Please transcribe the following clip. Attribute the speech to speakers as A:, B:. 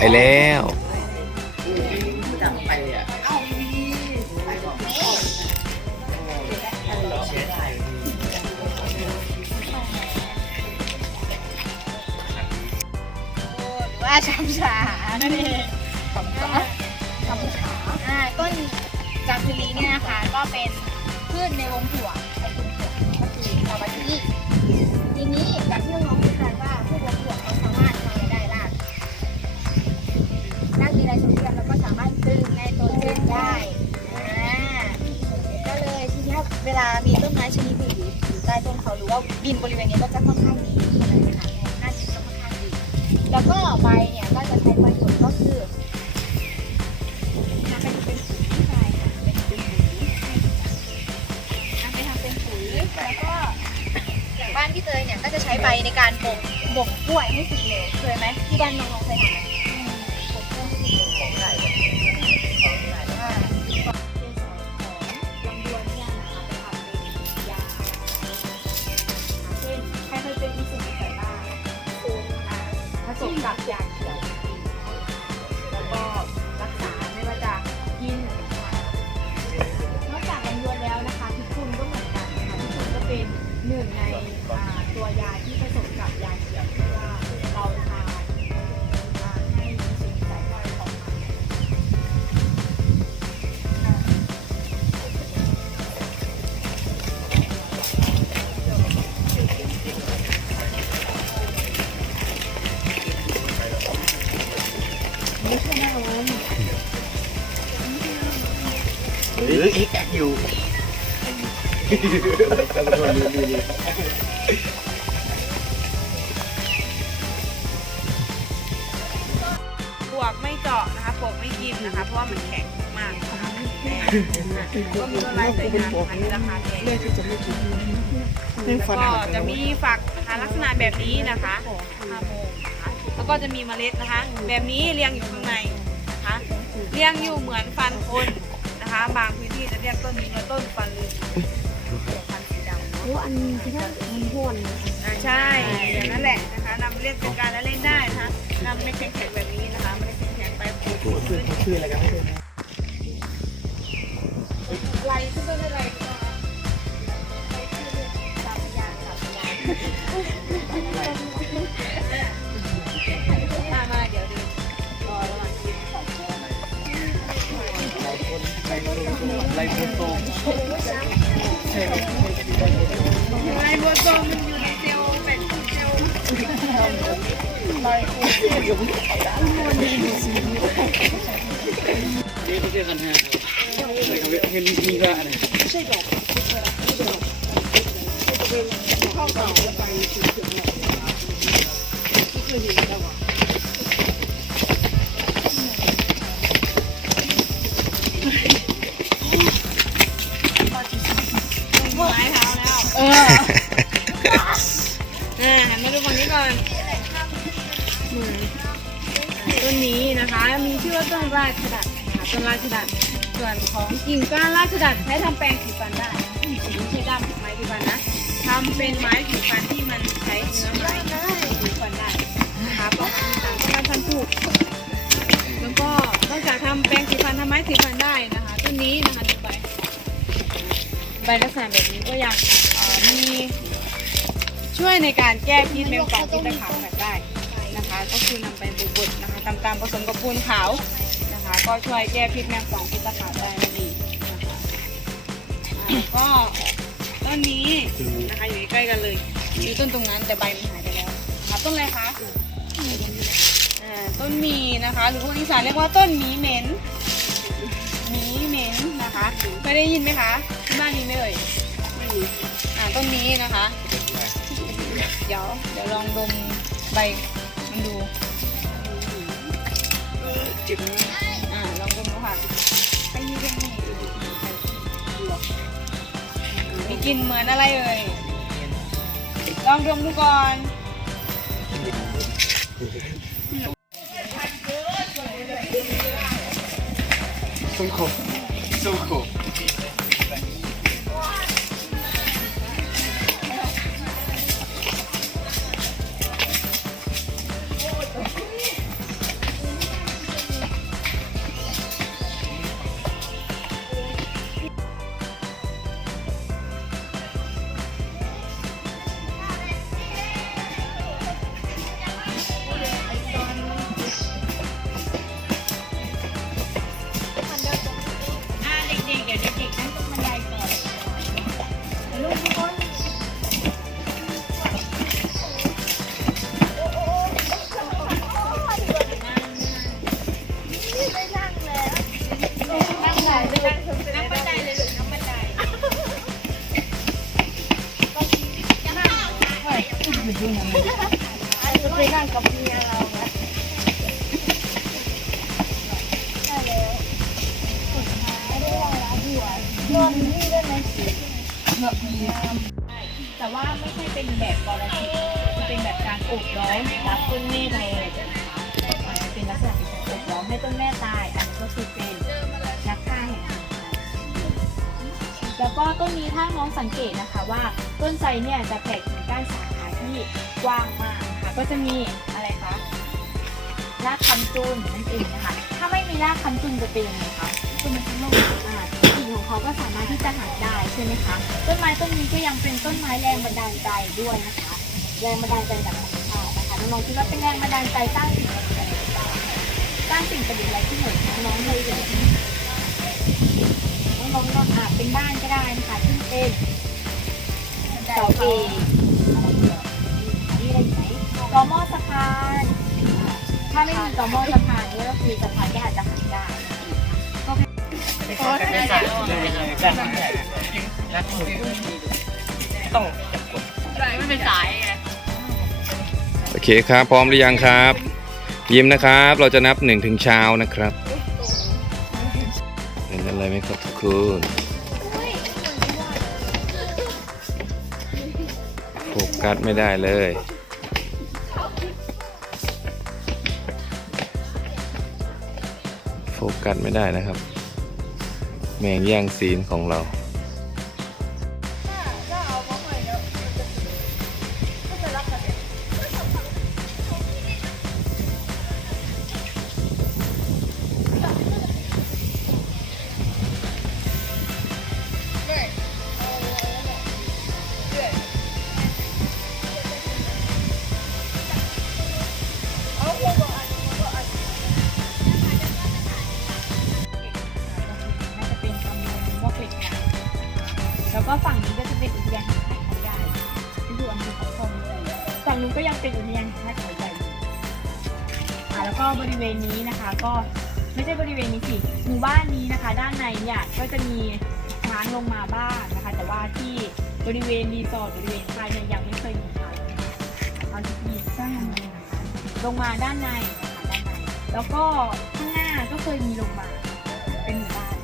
A: ไปแล้ว
B: หรือว่าช้ำฉานั่นเองช้ำฉาช้ำฉาอ่าต้นจามจุรีเนี่ยนะคะก็เป็นพืชในวงถั่วเป็นถั่วก็คือชาวบ้าน ดินบริเวณนี้ก็จะค่อนข้างดีนะคะหน้าดินก็ค่อนข้างดี แล้วก็ใบเนี่ยก็จะใช้ประโยชน์ก็คือนำไปทำเป็นปุ๋ยใช่ค่ะนำไปทำเป็นปุ๋ยนำไปทำเป็นปุ๋ยแล้วก็อย่างบ้านพี่เตยเนี่ยก็จะใช้ใบในการบ่มบ่มกล้วยให้สุกเร็วเคยไหมที่บ้านน้องๆเคยทำไหม หรื
A: ออี
B: กแอคอยู่
C: ปวกไม่เจาะนะคะปวกไม่กินนะคะ เพราะว่ามันแข็งมากนะคะก็มีต้นไม้สวยงามนะคะที่ราคาแพงแล้วก็จะมีฝักนะคะลักษณะแบบนี้นะคะแล้วก็จะมีเมล็ดนะคะ แบบนี้เรียงอยู่ข้างในนะคะเรียงอยู่เหมือนฟันคน คะบางพื้นที่จะเรียกต้นนี้ว่าต้นฟันลือฟันสีดำโอ้
B: อันนี้ที่ว่ามันห่วน
C: อ่าใช่อย่างนั้นแหละนะคะนำเล่นเป็นการละเล่นได้นะคะนำไม่แข็งๆแบบนี้นะคะไม่ได้แข็งๆไปปูดๆขึ้น
A: ชื่ออะไรกันไม่รู้
C: ไรขึ้นต้นอะไร
A: ไรโฟโต้ใช่ไหม
C: ไรบัวตมมันอยู่ในเซลล์เป็นเซลล์
A: นี่เขาเรียก รา
C: ชดัดนะคะต้นราชดัดส่วนของกิ่งก้านราชดัดใช้ทำแปรงสีฟันได้ไม่ใช่ด้ามไม้สีฟันนะทำเป็นไม้สีฟันที่มันใช้เนื้อไม้สีฟันได้นะคะป้องกันการป้องกันฟันผุแล้วก็นอกจากทำแปรงสีฟันทำไม้สีฟันได้นะคะต้นนี้นะคะดูใบใบลักษณะแบบนี้ก็ยังมีช่วยในการแก้พิษแมงป่องที่ตะขาบกัดได้นะคะ ก็คือนำไปบดนะคะตำตามผสมกับปูนขาว ก็ช่วยแก้พิษแมงป่องที่ตะขาบได้นั่นเองนะคะอ่าก็ต้นนี้นะคะอยู่ใกล้ๆกันเลยมีต้นตรงนั้นแต่ใบมันหายไปแล้วนะคะต้นอะไรคะอ่าต้นหมีนะคะ หรือคนอีสานเรียกว่าต้นหมีเหม็นหมีเหม็นนะคะเคยได้ยินไหมคะที่บ้านมีไหมเอ่ยไม่มีอ่าต้นนี้นะคะ เดี๋ยวเดี๋ยวลองดมใบมันดูจิบอ่าลองด มดูค่ะไอ้นี่เป็นไงมีกลิ่นเหมือนอะไรเอ่ยลองดมดูก่อน
A: สุโขสุ
B: ไปนั่งกับเมียเราไหมใช่แล้วสุดท้ายได้วางร้านหัวนอนนี่ได้ไหมเงาะดีงาม
D: แต่ว่าไม่ใช่เป็นแบบกรณีจะเป็นแบบการอบล้อมรับต้นแม่เลยนะคะอ่าจะเป็นลักษณะของการอบล้อมให้ต้นแม่ตาย อันนี้ก็คือเป็นนักฆ่าแห่งแล้วก็ต้นนี้ถ้าน้องสังเกตนะคะว่าต้นไทรเนี่ยจะแผ่กิ่งก้านสาขา ที่กว้างมากนะคะก็จะมีอะไรคะรากคำจุนนั่นเองนะคะถ้าไม่มีรากคำจุนจะเป็นยังไงคะคือมันจะโล่งอ่ากิ่งของเขาก็สามารถที่จะหักได้ใช่ไหมคะต้นไม้ต้นนี้ก็ยังเป็นต้นไม้แรงบันดาลใจด้วยนะคะแรงบันดาลใจจากธรรมชาตินะคะน้องคิดว่าเป็นแรงบันดาลใจสร้างสิ่งประดิษฐ์อะไรบ้างสร้างสิ่งประดิษฐ์อะไรที่เหมือนน้องเคยเห็นน้องๆก็อาจเป็นบ้านก็ได้นะคะซึ่เป็นเสาเอกนี่อไรอี กอมอสะพานถ้าไม่มีตอมอสะพานนี่ก็คือสะพานก็อาจจะหักได้
C: ไม่ใช่การแข่งรักสุดต้องจับกด
E: โอเคครับ พร้อมหรือยังครับ ยิ้มนะครับ เราจะนับหนึ่งถึงเช้านะครับเห็นอะไรไหมครับทุกคนโฟกัสไม่ได้เลย โฟกัสไม่ได้นะครับ แมงแย่งซีนของเรา
D: น่า แล้วก็ฝั่งนี้ก็จะเป็นอุทยานแห่งชาติเขาใหญ่ที่อยู่อำเภอเขาทองเลยฝั่งนู้นก็ยังเป็นอุทยานแห่งชาติเขาใหญ่อยู่อ่าแล้วก็บริเวณนี้นะคะ ก็ไม่ใช่บริเวณนี้สิหมู่บ้านนี้นะคะ ด้านในเนี่ยก็จะมีช้างลงมาบ้างนะคะ แต่ว่าที่บริเวณรีสอร์ทบริเวณภายในยังไม่เคยมีช้างเอาที่สร้างมานะคะลงมาด้านในนะคะด้านในแล้วก็ข้างหน้าก็เคยมีลงมาเป็นหมู่บ้าน